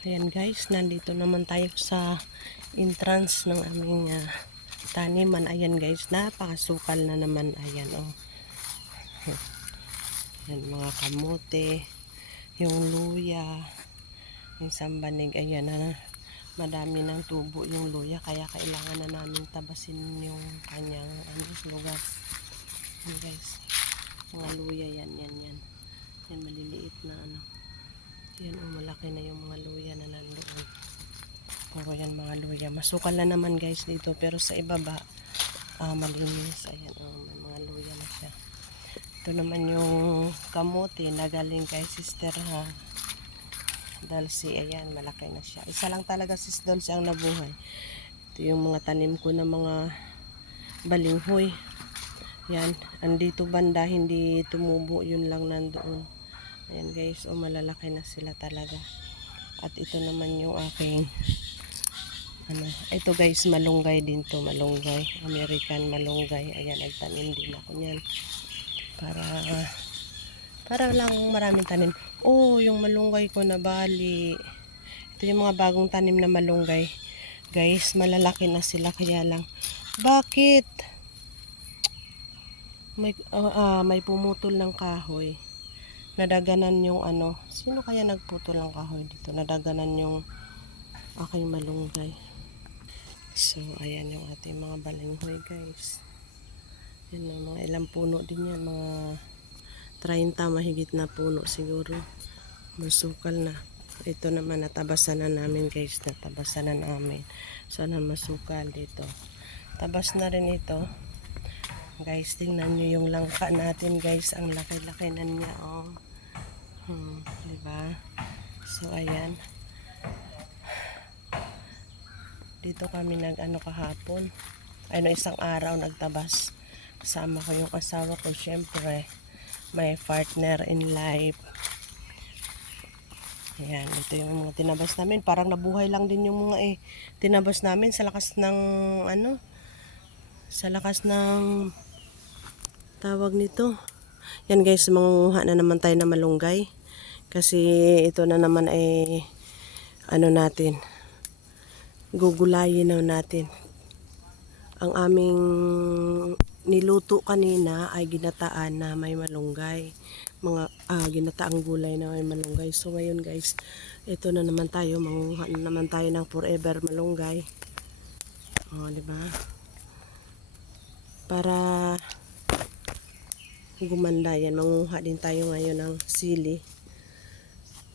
Ayan guys, nandito naman tayo sa entrance ng aming taniman. Ayan guys, napakasukal na naman. Ayan oh. Ayan mga kamote, yung luya, yung sambanig. Ayan madami ng tubo yung luya. Kaya kailangan na namin tabasin yung kanyang lugar. Ayan guys, mga luya yan. Yan maliliit na Yan malaki na yung mga luya na nandoon. Puro yan mga luya. Masukal na naman guys dito. Pero sa ibaba, malinis. Ayan may mga luya na siya. Ito naman yung kamote na galing kay Sister Dulce. Ayan, malaki na siya. Isa lang talaga Sis Dulce ang nabuhay. Ito yung mga tanim ko na mga balinghoy. Yan, andito banda hindi tumubo, yun lang nandoon. Ayan guys, malalaki na sila talaga. At ito naman yung aking ito guys, malunggay din to, malunggay, American malunggay. Ayan, nagtanim din ako niyan. Para lang maraming tanim. Yung malunggay ko na bali. Ito yung mga bagong tanim na malunggay. Guys, malalaki na sila kaya lang. Bakit? May pumutol ng kahoy. Nadaganan yung sino kaya nagputol ng kahoy dito? Nadaganan yung aking malunggay. So, ayan yung ating mga balinghoy guys. Yan mga ilang puno din yan. Mga 30 mahigit na puno siguro. Masukal na. Ito naman natabasan na namin guys. Natabasan na namin. Sana masukal dito. Tabas na rin ito. Guys, tingnan nyo yung langka natin guys. Ang laki-laki na niya diba? So, ayan. Dito kami kahapon. Isang araw nagtabas. Kasama ko yung asawa ko. Syempre, may partner in life. Ayan, ito yung mga tinabas namin. Parang nabuhay lang din yung mga tinabas namin sa lakas ng sa lakas ng tawag nito. Yan guys, mangunguha na naman tayo na malunggay. Kasi ito na naman natin. Gugulayin na natin. Ang aming niluto kanina ay ginataan na may malunggay. Mga ginataang gulay na may malunggay. So ngayon guys, ito na naman tayo. Mangunguha na naman tayo ng forever malunggay. Di ba? Para gumanda yan. Mangunguha din tayo ngayon ng sili.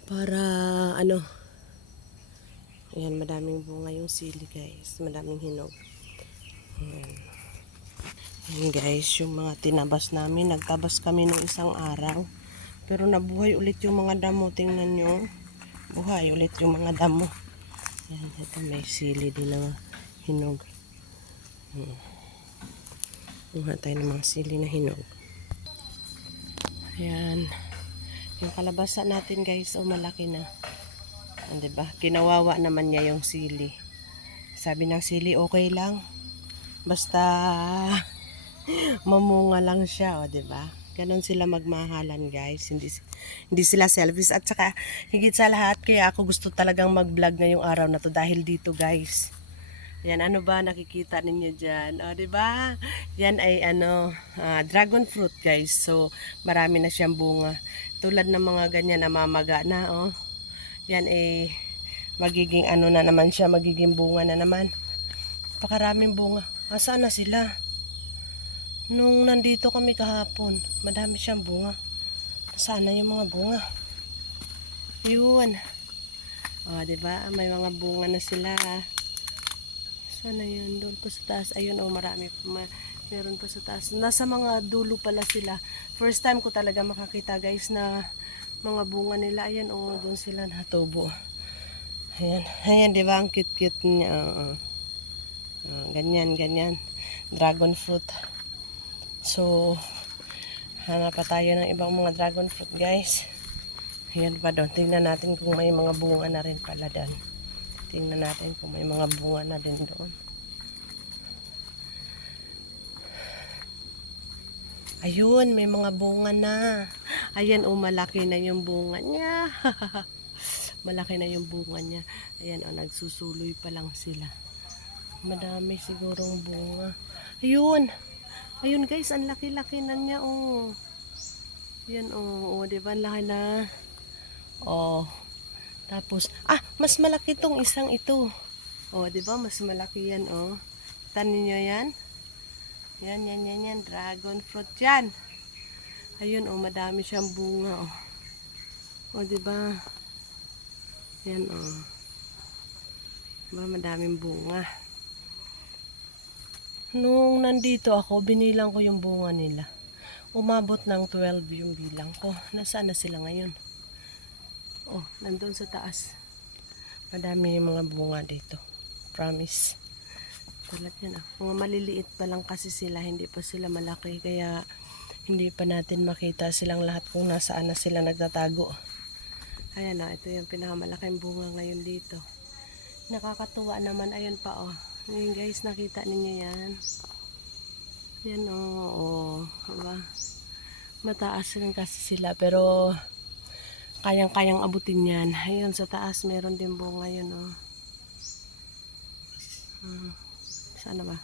Para ayan, madaming bunga yung sili guys. Madaming hinog. Ayan guys, yung mga tinabas namin. Nagtabas kami ng isang araw. Pero nabuhay ulit yung mga damo. Tingnan nyo. Buhay ulit yung mga damo. Ayan, ito may sili din na hinog. Buha tayo ng mga sili na hinog. Ayan. Yung kalabasa natin guys, malaki na. Diba? Kinawawa naman niya yung sili. Sabi ng sili, okay lang. Basta mamunga lang siya, diba? Ganon sila magmahalan guys. Hindi sila selfish. At saka, higit sa lahat, kaya ako gusto talagang mag-vlog ngayong araw na to dahil dito guys. Yan, nakikita ninyo dyan? Diba? Yan ay dragon fruit guys. So, marami na siyang bunga. Tulad ng mga ganyan na mamaga na, Yan ay magiging na naman siya, magiging bunga na naman. Pakaraming bunga. Saan na sila? Nung nandito kami kahapon, madami siyang bunga. Saan na yung mga bunga? Yun. Diba? May mga bunga na sila. Sana yun, doon po sa taas. Ayun, marami pa. Meron pa sa taas. Nasa mga dulo pala sila. First time ko talaga makakita guys na mga bunga nila. Ayan, doon sila natubo. Ayan, di ba? Ang cute-cute niya. Ganyan. Dragon fruit. So, hanap pa tayo ng ibang mga dragon fruit guys. Ayan pa doon. Tingnan natin kung may mga bunga na rin pala doon. Tingnan natin kung may mga bunga na din doon. Ayun, may mga bunga na. Ayan, malaki na yung bunga niya. malaki na yung bunga niya. Ayan, nagsusuloy pa lang sila. Madami sigurong bunga. Ayun! Ayun guys, ang laki-laki na niya, oh. Yan, oh, oh, diba? Ang laki na. Oh. Tapos, mas malaki tong isang ito. Oh, diba? Mas malaki yan, oh. Tanin nyo yan? Yan. Dragon fruit yan. Ayun, oh, madami siyang bunga, oh. Oh, diba? Yan, oh. Diba, madaming bunga. Nung nandito ako, binilang ko yung bunga nila. Umabot ng 12 yung bilang ko. Nasaan na sila ngayon? Oh, nandun sa taas. Madami yung mga bunga dito. Promise. Tulad yan, ah. Mga maliliit pa lang kasi sila, hindi pa sila malaki. Kaya hindi pa natin makita silang lahat kung nasaan na sila nagtatago. Ayan, ah, ito yung pinakamalaking bunga ngayon dito. Nakakatuwa naman. Ayun pa, oh. Ngayon guys, nakita ninyo yan. Yan, oh. Diba? Mataas lang kasi sila, pero kayang-kayang abutin yan. Ayun, sa taas meron din bunga yun, oh. Sana ba?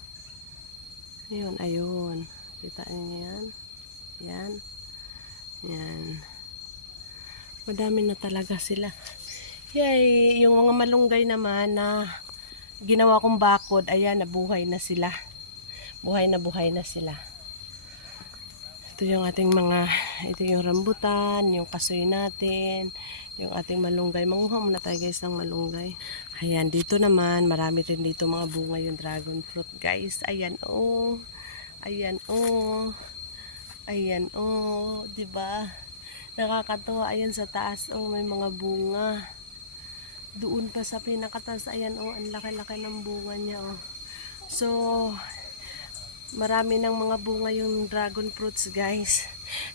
Ayun. Kita niyo yan? Yan. Madami na talaga sila. Yay, yung mga malunggay naman na ginawa kong bakod, ayan, nabuhay na sila. Buhay na sila. Ito yung ating ito yung rambutan, yung kasoy natin, yung ating malunggay. Manguha muna tayo guys ng malunggay. Ayan, dito naman, marami rin dito mga bunga yung dragon fruit guys. Ayan, oh. Ayan, oh. Ayan, oh. Diba? Nakakatuwa. Ayan sa taas, oh, may mga bunga. Doon pa sa pinakataas, ayan, oh, ang laki-laki ng bunga niya, oh. So, marami ng mga bunga yung dragon fruits guys.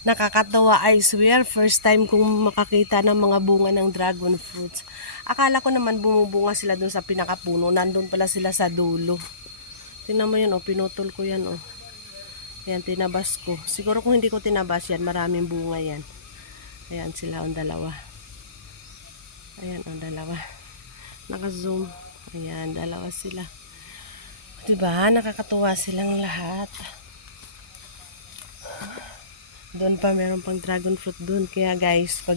Nakakatawa, I swear, first time kong makakita ng mga bunga ng dragon fruits. Akala ko naman bumubunga sila dun sa pinakapuno, nandun pala sila sa dulo. Tingnan mo yan, oh, pinutol ko yan, oh. Ayan, tinabas ko. Siguro kung hindi ko tinabas yan, maraming bunga yan. Ayan sila, ang dalawa. Ayan, ang dalawa. Naka-zoom. Ayan, dalawa sila. Diba? Nakakatuwa silang lahat. Doon pa meron pang dragon fruit doon. Kaya guys, pag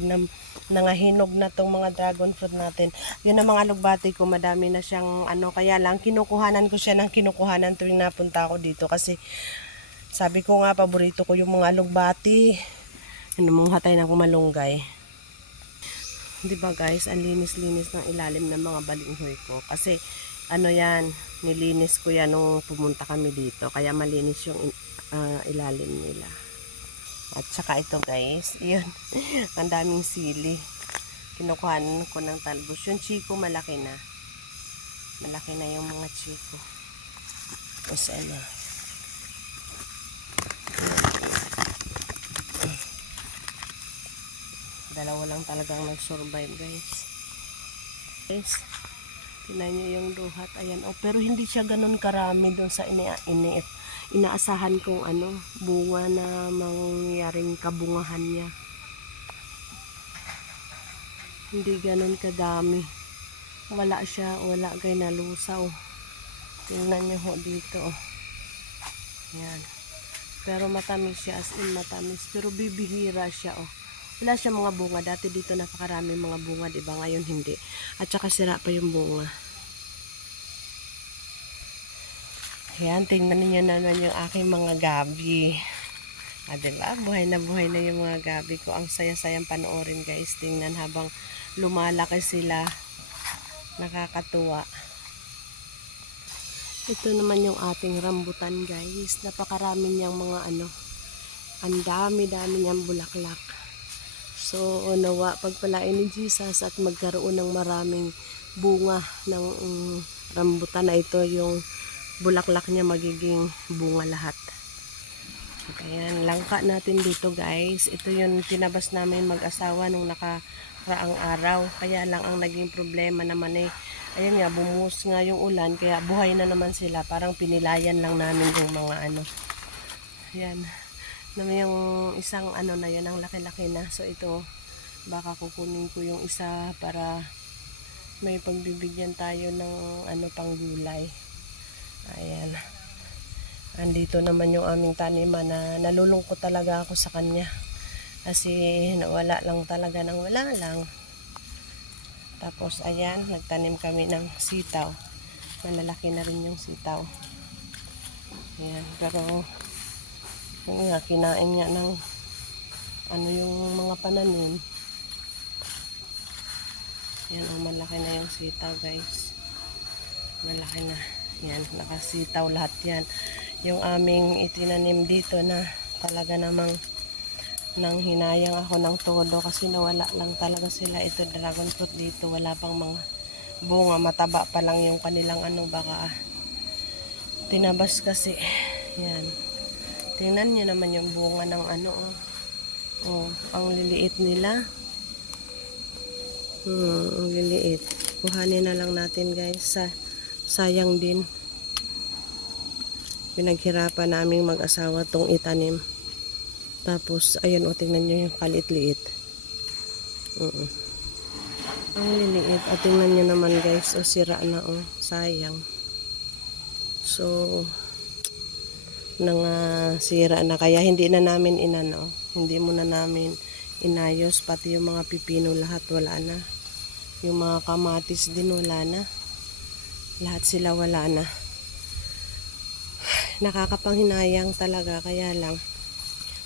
nangahinog na tong mga dragon fruit natin, yun ang mga alugbati ko, madami na siyang kaya lang kinukuhanan ko siya ng kinukuhanan tuwing napunta ako dito. Kasi sabi ko nga, paborito ko yung mga alugbati. Mga hatay ng malunggay. Diba guys, ang linis-linis ng ilalim ng mga balinghoy ko. Kasi yan, nilinis ko yan nung pumunta kami dito. Kaya malinis yung ilalim nila. At saka ito guys, yun, ang daming sili. Kinukuhanan ko ng talbos. Yung chiko malaki na. Malaki na yung mga chiko. Tapos dalawa lang talagang nag-survive guys. Tingnan nyo yung duhat. Ayan, oh, pero hindi siya ganun karami doon sa inaasahan kong bunga na mangyaring kabungahan niya. Hindi ganun kadami. Wala kay nalusaw. Tingnan nyo ho dito, oh. Ayan. Pero matamis siya, as in matamis. Pero bibihira siya, oh. Wala siya mga bunga. Dati dito napakarami mga bunga, diba? Ngayon hindi. At saka sira pa yung bunga. Ayan, tingnan niyo naman yung aking mga gabi. Diba? Buhay na yung mga gabi ko. Ang saya-sayang panoorin guys. Tingnan habang lumalaki sila. Nakakatuwa. Ito naman yung ating rambutan guys. Napakarami niyang mga ang dami-dami niyang bulaklak. So, nawa pagpalain ni Jesus at magkaroon ng maraming bunga ng rambutan na ito, yung bulaklak niya magiging bunga lahat. Ayan, langka natin dito guys. Ito yung tinabas namin mag-asawa nung nakaraang araw. Kaya lang ang naging problema naman ayan nga, bumuhos nga yung ulan. Kaya buhay na naman sila. Parang pinilayan lang namin yung mga Ayan. Yung isang na yan, ang laki-laki na. So ito, baka kukunin ko yung isa para may pagbibigyan tayo ng ano pang gulay. Ayan. Andito naman yung aming taniman na nalulungkot talaga ako sa kanya. Kasi nawala lang talaga ng wala lang. Tapos ayan, nagtanim kami ng sitaw. Malalaki na rin yung sitaw. Ayan, pero yun nga, kinain nga ng ano yung mga pananim. Yan, oh, malaki na yung sitaw guys. Malaki na. Yan, nakasitaw lahat yan. Yung aming itinanim dito na talaga namang nang hinayang ako ng todo kasi nawala lang talaga sila. Ito dragon fruit dito, wala pang mga bunga, mataba pa lang yung kanilang ano, baka tinabas kasi. Yan, tingnan nyo naman yung bunga ng ano, oh. Oh, ang liliit nila. Ang liliit. Kuhanin na lang natin guys. Sayang din. Pinaghirapan naming mag-asawa tong itanim. Tapos, ayun o, tingnan nyo yung kalit-liit. Ang liliit. At tingnan nyo naman guys, o sira na o. Sayang. So, sira na. Kaya hindi na namin inano. Hindi muna namin inayos. Pati yung mga pipino lahat wala na. Yung mga kamatis din wala na. Lahat sila wala na. Nakakapanghinayang talaga, kaya lang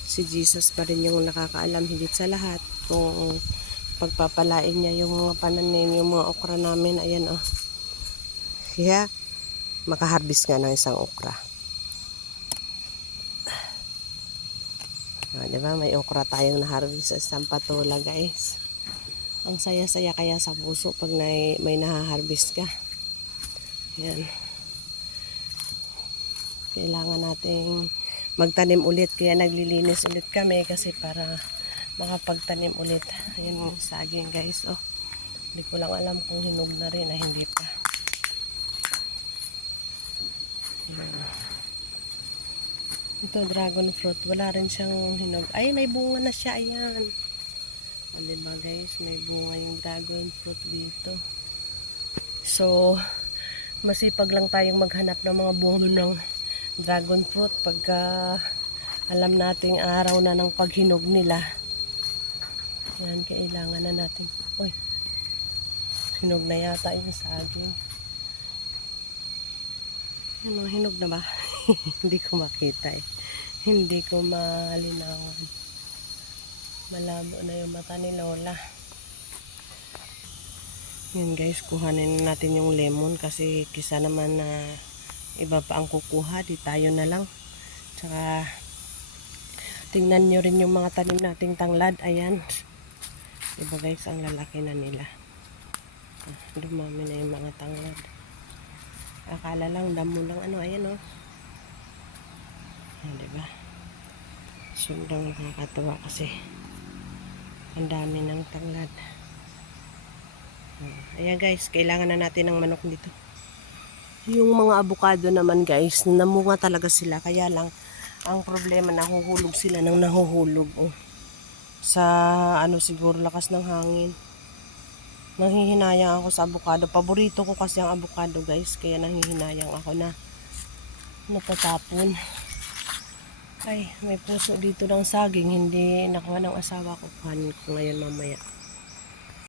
si Jesus pa rin yung nakakaalam higit sa lahat kung pagpapalain niya yung mga pananim, yung mga okra namin. Ayan oh. Kaya makaharbis nga ng isang okra. Diba? May okra tayong naharbis sa isang patola guys. Ang saya-saya kaya sa puso pag may nahaharbis ka. Ayan. Kailangan nating magtanim ulit, kaya naglilinis ulit kami kasi para makapagtanim ulit. Ayun yung saging guys, oh. Hindi ko lang alam kung hinog na rin, hindi pa. Ayun. Ito dragon fruit, wala rin siyang hinog. Ay, may bunga na siya, ayan. O, diba guys, may bunga yung dragon fruit dito. So, masipag lang tayong maghanap ng mga bunga ng dragon fruit pagka alam nating araw na ng paghinog nila. Yan, kailangan na natin. Uy, hinog na yata yung saging. Ano, hinog na ba? Hindi ko makita eh. Hindi ko malinawan. Malabo na yung mata ni Lola. Yan guys, kuhanin natin yung lemon kasi kisa naman na iba pa ang kukuha, di tayo na lang. Tsaka tingnan nyo rin yung mga tanim nating tanglad. Ayan, diba guys, ang lalaki na nila. Dumami na yung mga tanglad. Akala lang damo lang ano. Ayan oh. Ayan, diba? Sobrang nakakatawa kasi ang dami ng tanglad. Ayan guys, kailangan na natin ng manok dito. Yung mga avocado naman guys, namunga talaga sila. Kaya lang, ang problema, nahuhulog sila ng nahuhulog. Oh. Sa ano siguro, lakas ng hangin. Nanghihinayang ako sa avocado. Paborito ko kasi ang avocado guys. Kaya nanghihinayang ako na natatapon. Ay, may puso dito ng saging. Hindi nakuha ng asawa ko. Kuhanin ko ngayon mamaya.